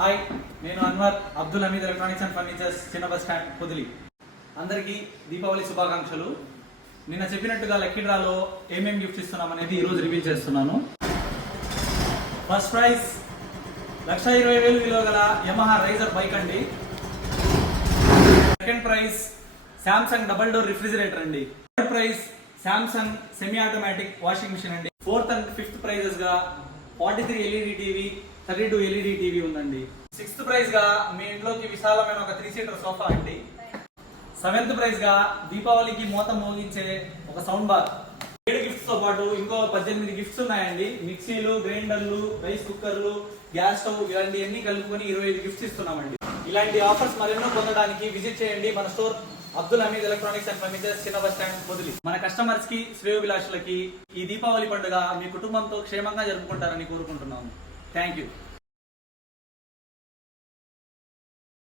Hi, నేను Anwar Abdul Hameed electronics and furnitures, చిన్న bus stand, Podili. అందరికీ దీపావళి శుభాకాంక్షలు. నిన్న చెప్పినట్టుగా లక్కీ డ్రాలో ఏమేమి గిఫ్ట్స్ ఇస్తున్నాం అనేది ఈరోజు రివీల్ చేస్తున్నాను. ఫస్ట్ ప్రైజ్ 1,20,000 విలువ గల యమహా రైజర్ బైక్ అండి. Second prize Samsung double door refrigerator అండి. Third prize Samsung semi automatic washing machine అండి. ఫోర్త్ అండ్ ఫిఫ్త్ ప్రైజెస్ గా 43 ఎల్ఈడి టీవీ, 32 ఎల్ఈడి టీవీ ఉందండి. సిక్స్త్ ప్రైజ్ గా మీ ఇంట్లోకి విశాలమైన ఒక 3 సీటర్ సోఫా అండి. సెవెంత్ ప్రైజ్ గా దీపావళికి మోత మోగించే ఒక సౌండ్ బార్. 7 గిఫ్ట్స్ తో పాటు ఇంకో 18 గిఫ్ట్స్ ఉన్నాయండి. మిక్సీలు, గ్రైండర్లు, రైస్ కుక్కర్లు, గ్యాస్ స్టవ్ ఇలాంటివన్నీ కలుపుకొని 25 గిఫ్ట్స్ ఇస్తున్నామండి. ఇలాంటి ఆఫర్స్ మరెన్నో పొందడానికి విజిట్ చేయండి మన store Abdul Hameed electronics and furnitures, చిన్న బస్ స్టాండ్, పొదిలి. మన కస్టమర్స్ కి, శ్రేయోభిలాషులకి ఈ దీపావళి పండుగ మీ కుటుంబంతో క్షేమంగా జరుపుకుంటారని కోరుకుంటున్నాము. Thank you.